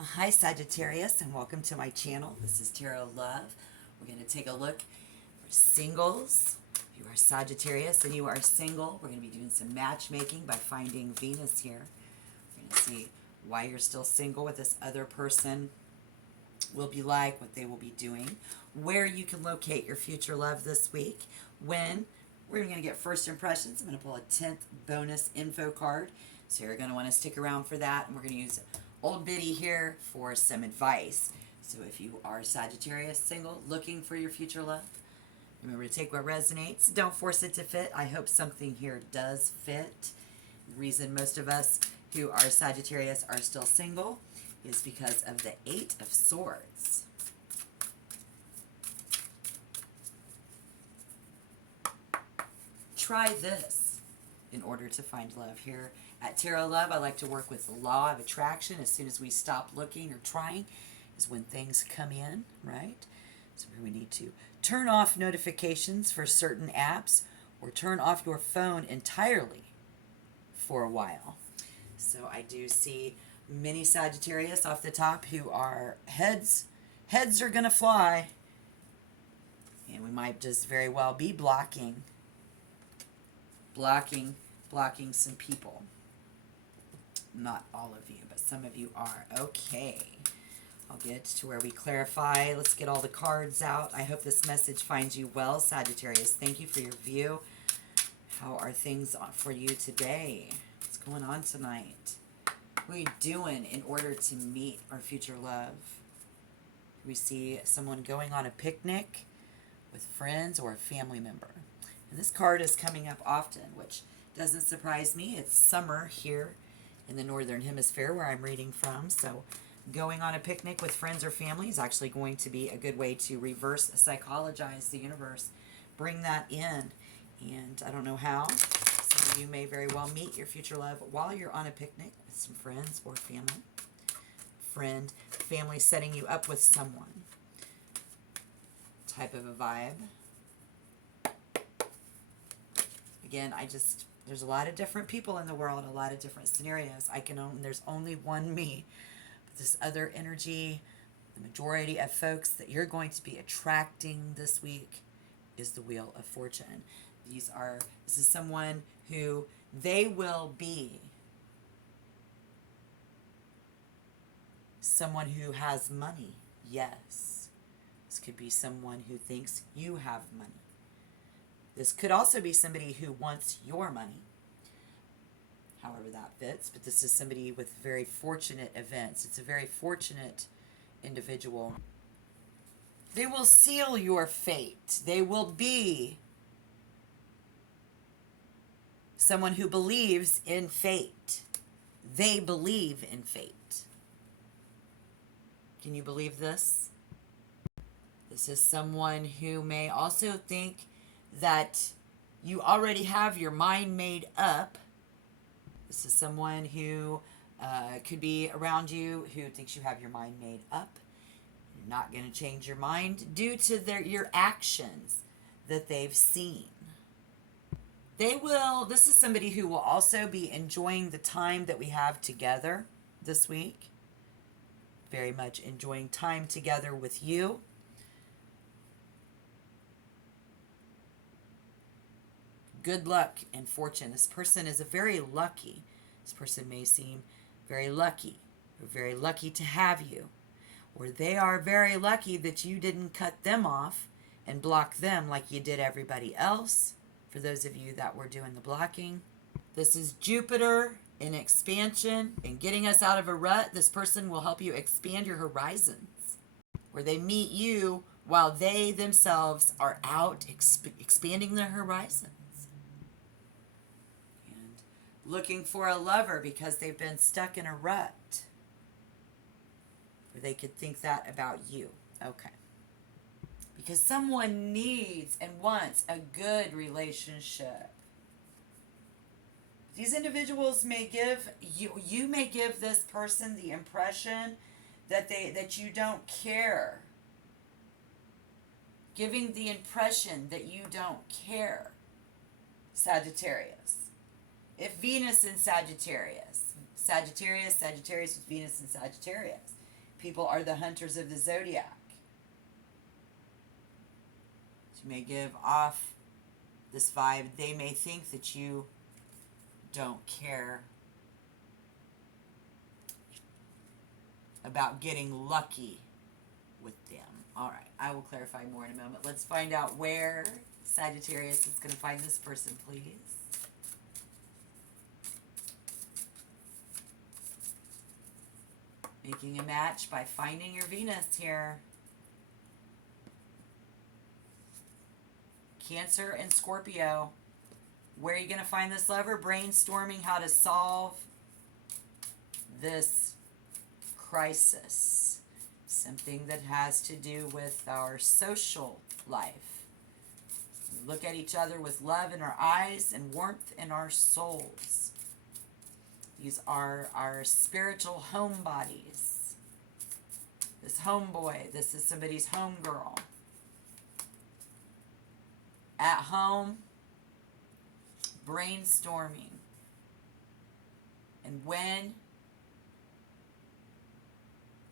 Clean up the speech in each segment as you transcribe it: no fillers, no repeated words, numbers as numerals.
Hi Sagittarius, and welcome to my channel. This is Tarot Love. We're going to take a look for singles. If you are Sagittarius and you are single, we're going to be doing some matchmaking by finding Venus here. We're going to see why you're still single, what this other person will be like, what they will be doing, where you can locate your future love this week, when. We're going to get first impressions. I'm going to pull a 10th bonus info card. So you're going to want to stick around for that. And we're going to use Old Biddy here for some advice. So if you are Sagittarius, single, looking for your future love, remember to take what resonates. Don't force it to fit. I hope something here does fit. The reason most of us who are Sagittarius are still single is because of the Eight of Swords. Try this in order to find love. Here at Tarot Love, I like to work with the law of attraction. As soon as we stop looking or trying is when things come in, right? So we need to turn off notifications for certain apps or turn off your phone entirely for a while. So I do see many Sagittarius off the top who are heads are going to fly. And we might just very well be blocking some people. Not all of you, but some of you are. Okay. I'll get to where we clarify. Let's get all the cards out. I hope this message finds you well, Sagittarius. Thank you for your view. How are things for you today? What's going on tonight? What are you doing in order to meet our future love? We see someone going on a picnic with friends or a family member. And this card is coming up often, which doesn't surprise me. It's summer here in the Northern Hemisphere where I'm reading from. So going on a picnic with friends or family is actually going to be a good way to reverse psychologize the universe. Bring that in. And I don't know how. Some of you may very well meet your future love while you're on a picnic with some friends or family. Family setting you up with someone. Type of a vibe. Again, there's a lot of different people in the world, a lot of different scenarios. There's only one me. But this other energy, the majority of folks that you're going to be attracting this week is the Wheel of Fortune. This is someone who they will be someone who has money. Yes. This could be someone who thinks you have money. This could also be somebody who wants your money, however that fits, but this is somebody with very fortunate events. It's a very fortunate individual. They will seal your fate. They will be someone who believes in fate. They believe in fate. Can you believe this? This is someone who may also think that you already have your mind made up. This is someone who could be around you who thinks you have your mind made up. You're not going to change your mind due to your actions that they've seen. This is somebody who will also be enjoying the time that we have together this week. Very much enjoying time together with you. Good luck and fortune. This person is very lucky. This person may seem very lucky. They're very lucky to have you. Or they are very lucky that you didn't cut them off and block them like you did everybody else. For those of you that were doing the blocking. This is Jupiter in expansion and getting us out of a rut. This person will help you expand your horizons. Where they meet you while they themselves are out expanding their horizons. Looking for a lover because they've been stuck in a rut. Or they could think that about you. Okay. Because someone needs and wants a good relationship. These individuals may give you may give this person the impression that you don't care. Giving the impression that you don't care. Sagittarius. If Venus in Sagittarius with Venus in Sagittarius, People are the hunters of the zodiac. So you may give off this vibe. They may think that you don't care about getting lucky with them. All right, I will clarify more in a moment. Let's find out where Sagittarius is going to find this person, please. Making a match by finding your Venus here. Cancer and Scorpio. Where are you going to find this lover? Brainstorming how to solve this crisis. Something that has to do with our social life. We look at each other with love in our eyes and warmth in our souls. These are our spiritual home bodies. This homeboy, this is somebody's homegirl. At home, brainstorming. And when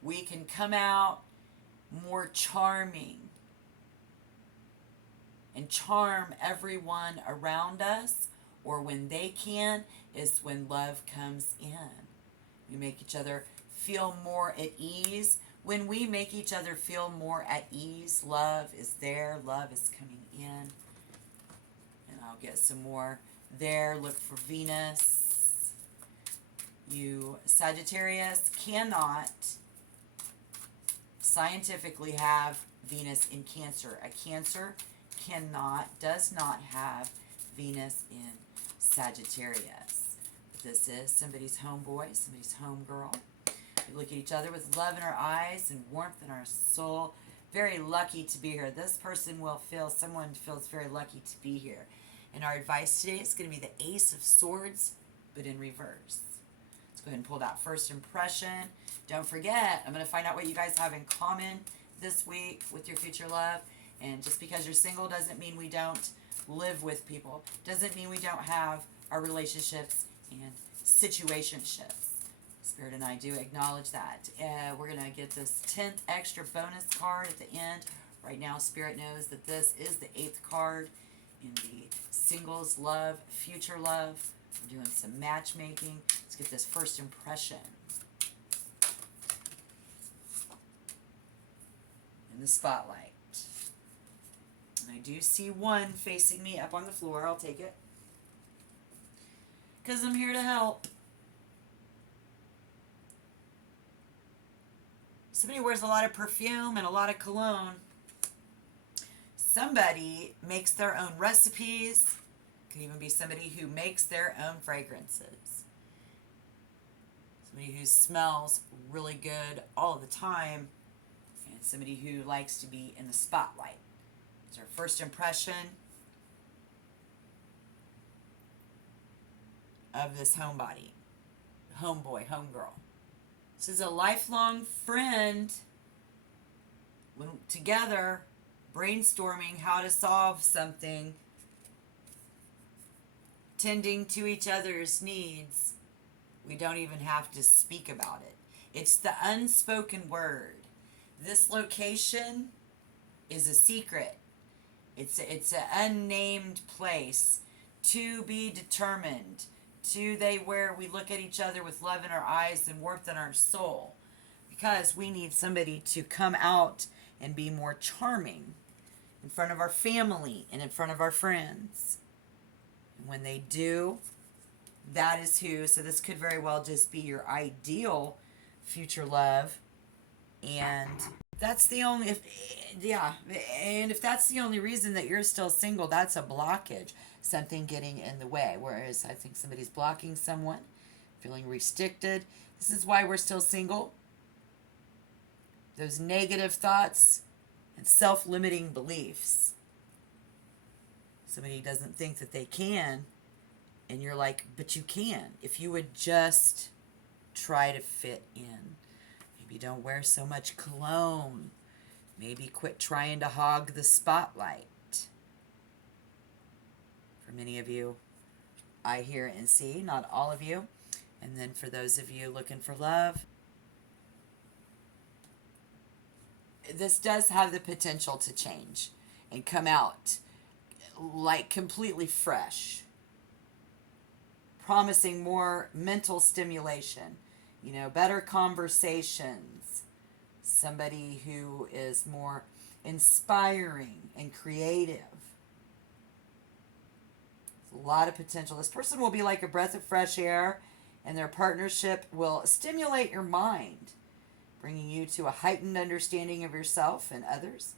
we can come out more charming and charm everyone around us, or when they can, is when love comes in. We make each other feel more at ease. When we make each other feel more at ease, love is there, love is coming in. And I'll get some more there. Look for Venus. You, Sagittarius, cannot scientifically have Venus in Cancer. A Cancer does not have Venus in Sagittarius. But this is somebody's homeboy, somebody's homegirl. We look at each other with love in our eyes and warmth in our soul. Very lucky to be here. This person will feel, someone feels very lucky to be here. And our advice today is going to be the Ace of Swords, but in reverse. Let's go ahead and pull that first impression. Don't forget, I'm going to find out what you guys have in common this week with your future love. And just because you're single doesn't mean we don't live with people. Doesn't mean we don't have our relationships and situationships. Spirit and I do acknowledge that. We're going to get this 10th extra bonus card at the end. Right now, Spirit knows that this is the 8th card in the singles love, future love. We're doing some matchmaking. Let's get this first impression. In the spotlight. And I do see one facing me up on the floor. I'll take it. Because I'm here to help. Somebody wears a lot of perfume and a lot of cologne. Somebody makes their own recipes. Could even be somebody who makes their own fragrances. Somebody who smells really good all the time. And somebody who likes to be in the spotlight. It's our first impression of this homebody, homeboy, homegirl. This is a lifelong friend. When together, brainstorming how to solve something, tending to each other's needs. We don't even have to speak about it. It's the unspoken word. This location is a secret. It's an unnamed place to be determined. Where we look at each other with love in our eyes and warmth in our soul. Because we need somebody to come out and be more charming in front of our family and in front of our friends. And when they do, that is who. So this could very well just be your ideal future love. And that's the only, and if that's the only reason that you're still single, that's a blockage. Something getting in the way. Whereas I think somebody's blocking someone, feeling restricted. This is why we're still single. Those negative thoughts and self-limiting beliefs. Somebody doesn't think that they can, and you're like, but you can. If you would just try to fit in. Maybe don't wear so much cologne. Maybe quit trying to hog the spotlight. For many of you, I hear and see, not all of you. And then for those of you looking for love, this does have the potential to change and come out like completely fresh, promising more mental stimulation, better conversations, somebody who is more inspiring and creative. A lot of potential. This person will be like a breath of fresh air, and their partnership will stimulate your mind, bringing you to a heightened understanding of yourself and others.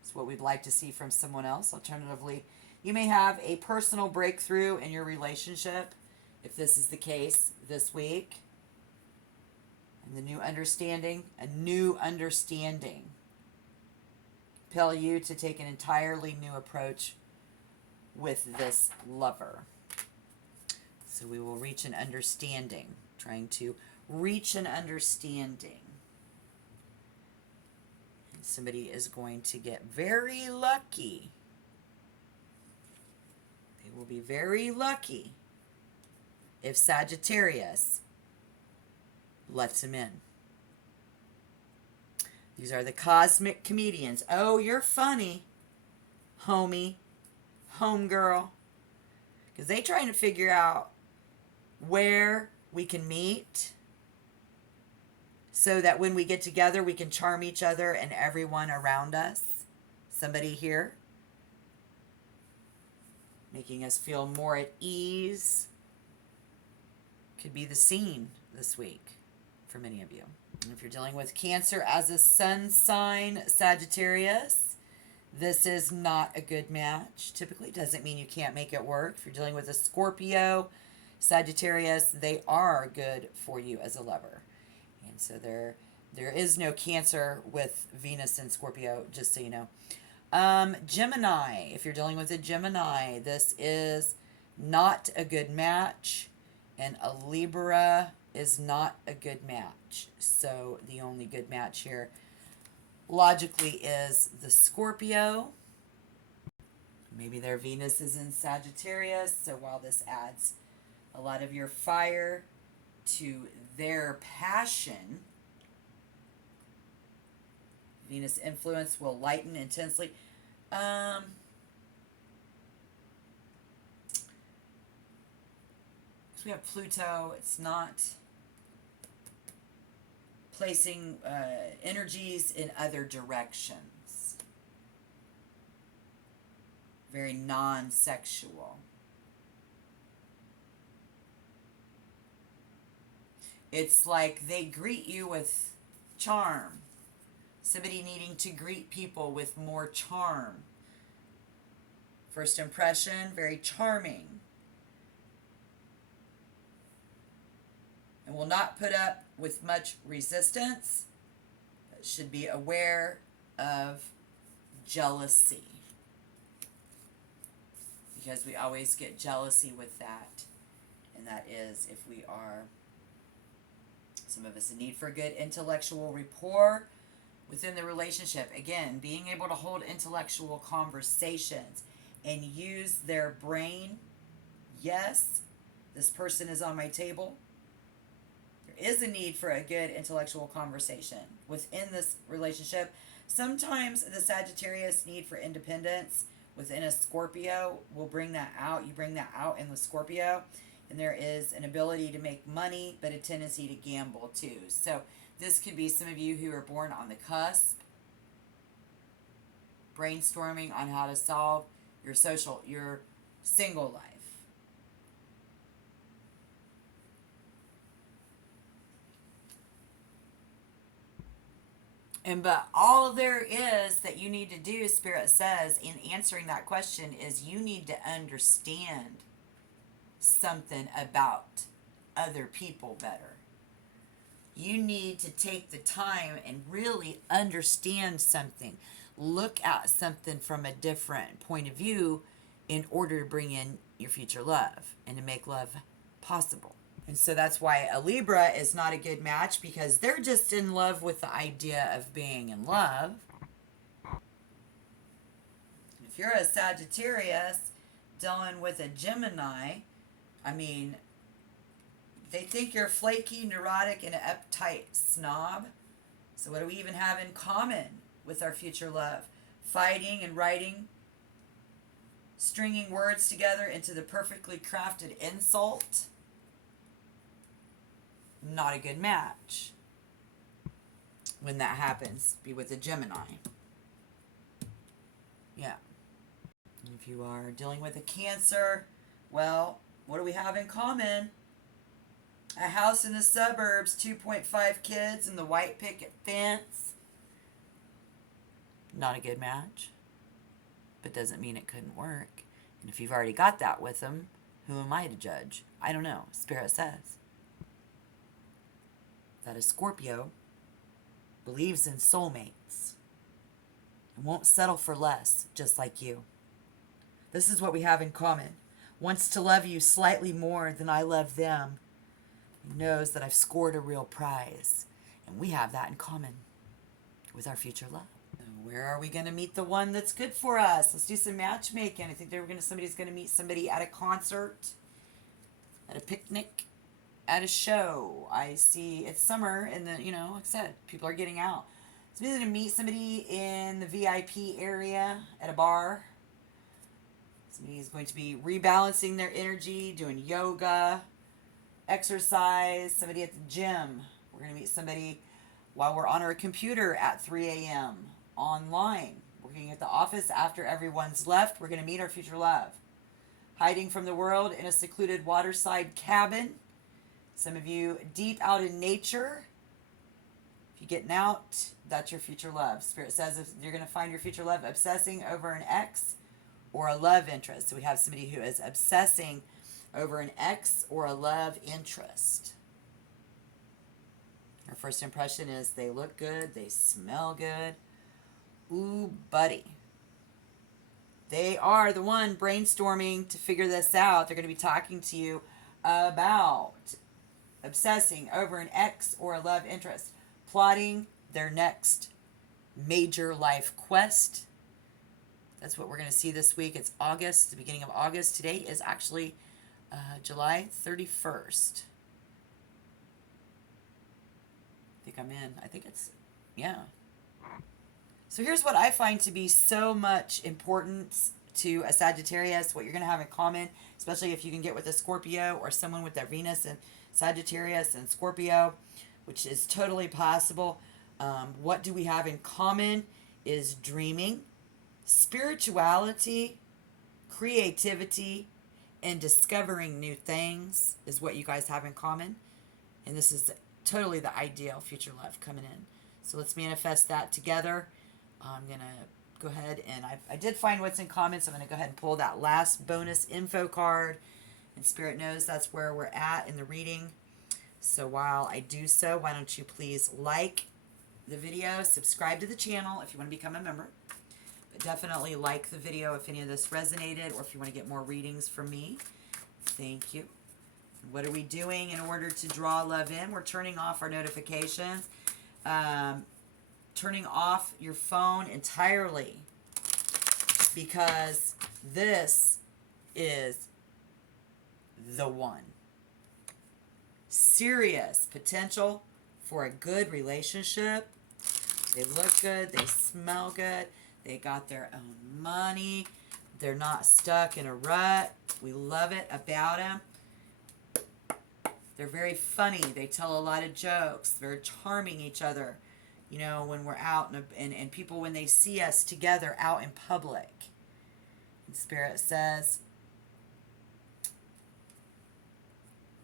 It's what we'd like to see from someone else. Alternatively, you may have a personal breakthrough in your relationship, if this is the case this week. And a new understanding compel you to take an entirely new approach with this lover. So we will reach an understanding, trying to reach an understanding. And somebody is going to get very lucky. They will be very lucky if Sagittarius lets him in. These are the cosmic comedians. Oh, you're funny, homie, homegirl. Because they trying to figure out where we can meet so that when we get together, we can charm each other and everyone around us. Somebody here making us feel more at ease. Could be the scene this week for many of you. And if you're dealing with Cancer as a sun sign, Sagittarius, this is not a good match. Typically doesn't mean you can't make it work. If you're dealing with a Scorpio, Sagittarius, they are good for you as a lover. And so there is no Cancer with Venus and Scorpio, just so you know. Gemini, if you're dealing with a Gemini, this is not a good match. And a Libra is not a good match. So the only good match here logically is the Scorpio. Maybe their Venus is in Sagittarius. So while this adds a lot of your fire to their passion, Venus influence will lighten intensely. We have Pluto. It's not placing energies in other directions. Very non-sexual. It's like they greet you with charm. Somebody needing to greet people with more charm. First impression, very charming. And will not put up with much resistance. Should be aware of jealousy. Because we always get jealousy with that. And that is if we are, some of us, a need for good intellectual rapport within the relationship. Again, being able to hold intellectual conversations and use their brain. Yes, this person is on my table. There is a need for a good intellectual conversation within this relationship. Sometimes the Sagittarius need for independence within a Scorpio will bring that out. You bring that out in the Scorpio. And there is an ability to make money, but a tendency to gamble too. So this could be some of you who are born on the cusp, brainstorming on how to solve your single life. But all there is that you need to do, Spirit says, in answering that question is you need to understand something about other people better. You need to take the time and really understand something. Look at something from a different point of view in order to bring in your future love and to make love possible. And so that's why a Libra is not a good match, because they're just in love with the idea of being in love. If you're a Sagittarius dealing with a Gemini, I mean, they think you're flaky, neurotic, and an uptight snob. So what do we even have in common with our future love. Fighting and writing, stringing words together into the perfectly crafted insult. Not a good match. When that happens, be with a Gemini. Yeah. If you are dealing with a Cancer, well, what do we have in common? A house in the suburbs, 2.5 kids, and the white picket fence. Not a good match, but doesn't mean it couldn't work. And if you've already got that with them, who am I to judge? I don't know. Spirit says that a Scorpio believes in soulmates and won't settle for less, just like you. This is what we have in common. Wants to love you slightly more than I love them. He knows that I've scored a real prize. And we have that in common with our future love. Where are we going to meet the one that's good for us? Let's do some matchmaking. I think somebody's going to meet somebody at a concert, at a picnic, at a show. I see it's summer and like I said, people are getting out. Somebody's going to meet somebody in the VIP area at a bar. Somebody is going to be rebalancing their energy, doing yoga, exercise. Somebody at the gym. We're going to meet somebody while we're on our computer at 3 a.m. online. Working at the office after everyone's left. We're going to meet our future love. Hiding from the world in a secluded waterside cabin. Some of you deep out in nature. If you're getting out, that's your future love. Spirit says if you're going to find your future love obsessing over an ex or a love interest. So we have somebody who is obsessing over an ex or a love interest. Our first impression is they look good, they smell good. Ooh, buddy. They are the one brainstorming to figure this out. They're going to be talking to you about obsessing over an ex or a love interest. Plotting their next major life quest. That's what we're going to see this week. It's August, the beginning of August. Today is actually July 31st. I think it's, yeah. So here's what I find to be so much importance to a Sagittarius, what you're going to have in common, especially if you can get with a Scorpio or someone with their Venus and Sagittarius and Scorpio, which is totally possible. What do we have in common is dreaming, spirituality, creativity, and discovering new things is what you guys have in common. And this is totally the ideal future love coming in. So let's manifest that together. I'm going to go ahead and I did find what's in common, so I'm going to go ahead and pull that last bonus info card. And Spirit knows that's where we're at in the reading. So while I do so, why don't you please like the video, subscribe to the channel if you want to become a member. But definitely like the video if any of this resonated, or if you want to get more readings from me. Thank you. What are we doing in order to draw love in? We're turning off our notifications. Turning off your phone entirely, because this is the one. Serious potential for a good relationship. They look good. They smell good. They got their own money. They're not stuck in a rut. We love it about them. They're very funny. They tell a lot of jokes. They're charming each other. When we're out and people, when they see us together out in public. And Spirit says,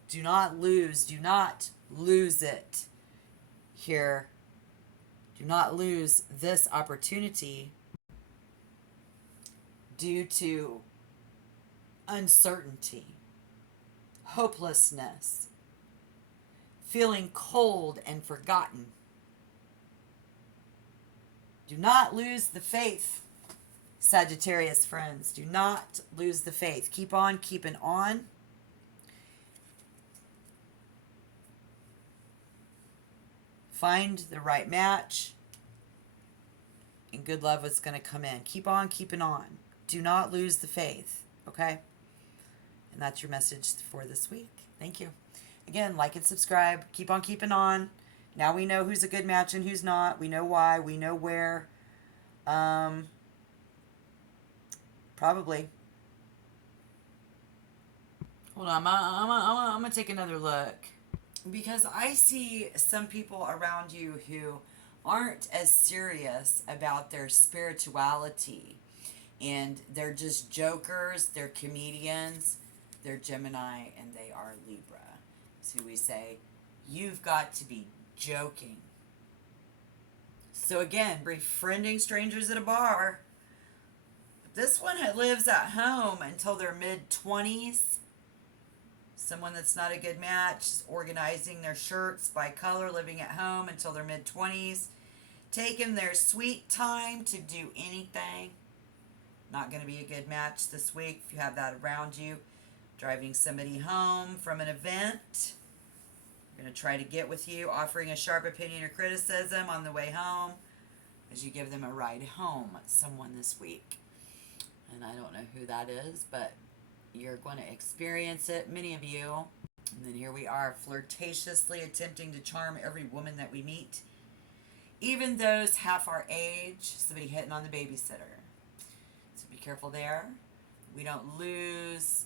do not lose it here. Do not lose this opportunity due to uncertainty, hopelessness, feeling cold and forgotten. Do not lose the faith, Sagittarius friends. Do not lose the faith. Keep on keeping on. Find the right match, and good love is going to come in. Keep on keeping on. Do not lose the faith, okay? And that's your message for this week. Thank you. Again, like and subscribe. Keep on keeping on. Now we know who's a good match and who's not. We know why. We know where. Probably. Hold on, I'm gonna take another look. Because I see some people around you who aren't as serious about their spirituality. And they're just jokers, they're comedians, they're Gemini, and they are Libra. So we say, you've got to be joking. So again, befriending strangers at a bar. This one lives at home until their mid-20s. Someone that's not a good match, organizing their shirts by color, living at home until their mid-20s. Taking their sweet time to do anything. Not going to be a good match this week if you have that around you. Driving somebody home from an event. Going to try to get with you, offering a sharp opinion or criticism on the way home as you give them a ride home. Someone this week. And I don't know who that is, but you're going to experience it, many of you. And then here we are, flirtatiously attempting to charm every woman that we meet. Even those half our age, somebody hitting on the babysitter. So be careful there. We don't lose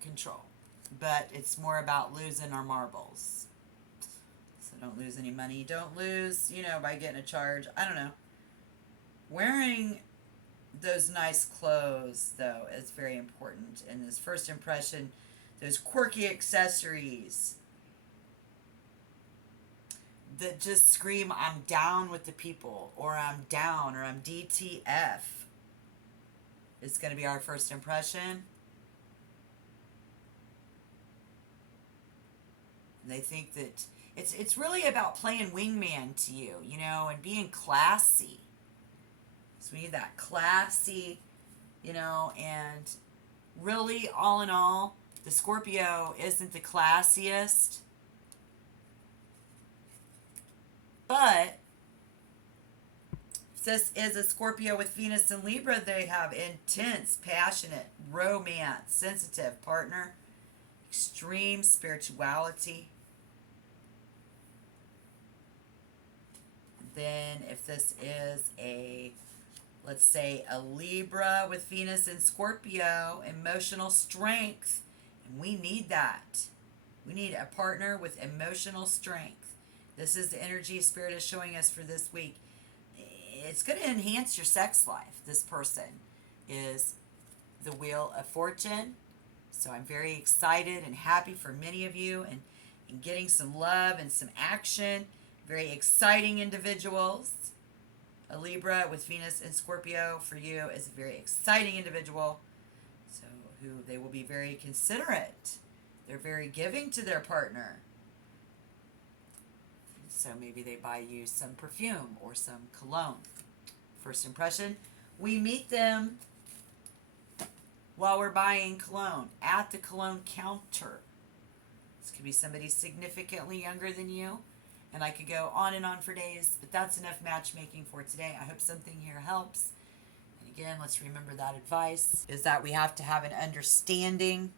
control. But it's more about losing our marbles. So don't lose any money. Don't lose, by getting a charge. I don't know. Wearing those nice clothes, though, is very important. And this first impression, those quirky accessories that just scream, I'm down with the people, or I'm down, or I'm DTF. It's going to be our first impression. They think that it's really about playing wingman to you, and being classy. So we need that classy, and really, all in all, the Scorpio isn't the classiest. But if this is a Scorpio with Venus and Libra, they have intense, passionate, romance, sensitive partner, extreme spirituality. Then if this is let's say a Libra with Venus and Scorpio, emotional strength, and we need that. We need a partner with emotional strength. This is the energy Spirit is showing us for this week. It's going to enhance your sex life. This person is the Wheel of Fortune. So I'm very excited and happy for many of you and getting some love and some action. Very exciting individuals. A Libra with Venus and Scorpio for you is a very exciting individual. So who they will be very considerate. They're very giving to their partner. So maybe they buy you some perfume or some cologne. First impression, we meet them while we're buying cologne at the cologne counter. This could be somebody significantly younger than you. And I could go on and on for days, but that's enough matchmaking for today. I hope something here helps. And again, let's remember that advice is that we have to have an understanding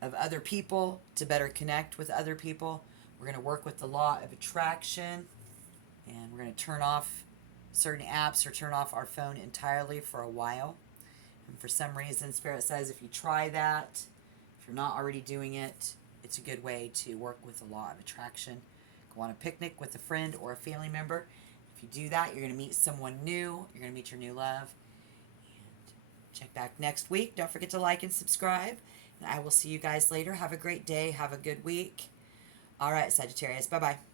of other people to better connect with other people. We're going to work with the law of attraction, and we're going to turn off certain apps or turn off our phone entirely for a while. And for some reason, Spirit says if you try that, if you're not already doing it, it's a good way to work with the law of attraction. Go on a picnic with a friend or a family member. If you do that, you're going to meet someone new. You're going to meet your new love. And check back next week. Don't forget to like and subscribe. And I will see you guys later. Have a great day. Have a good week. All right, Sagittarius. Bye-bye.